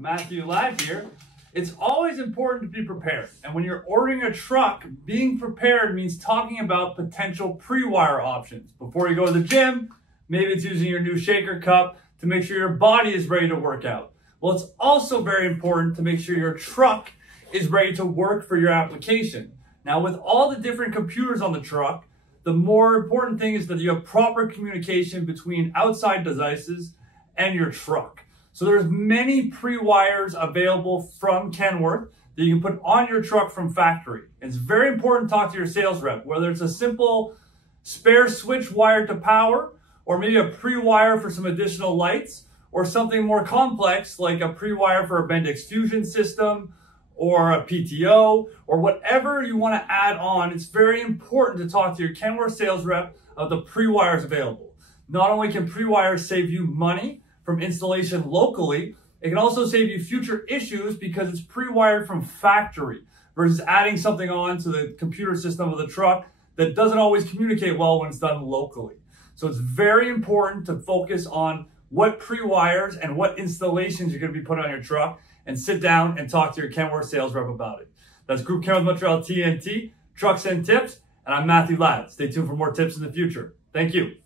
Matthew Ladd here. It's always important to be prepared. And when you're ordering a truck, being prepared means talking about potential pre-wire options. Before you go to the gym, maybe it's using your new shaker cup to make sure your body is ready to work out. Well, it's also very important to make sure your truck is ready to work for your application. Now, with all the different computers on the truck, the more important thing is that you have proper communication between outside devices and your truck. So there's many pre-wires available from Kenworth that you can put on your truck from factory. It's very important to talk to your sales rep, whether it's a simple spare switch wired to power, or maybe a pre-wire for some additional lights, or something more complex like a pre-wire for a Bendix Fusion system, or a PTO, or whatever you want to add on. It's very important to talk to your Kenworth sales rep of the pre-wires available. Not only can pre-wires save you money from installation locally, it can also save you future issues because it's pre-wired from factory versus adding something on to the computer system of the truck that doesn't always communicate well when it's done locally. So it's very important to focus on what pre-wires and what installations you're going to be putting on your truck, and sit down and talk to your Kenworth sales rep about it. That's Group Kenworth Montreal TNT, Trucks and Tips, and I'm Matthew Ladd. Stay tuned for more tips in the future. Thank you.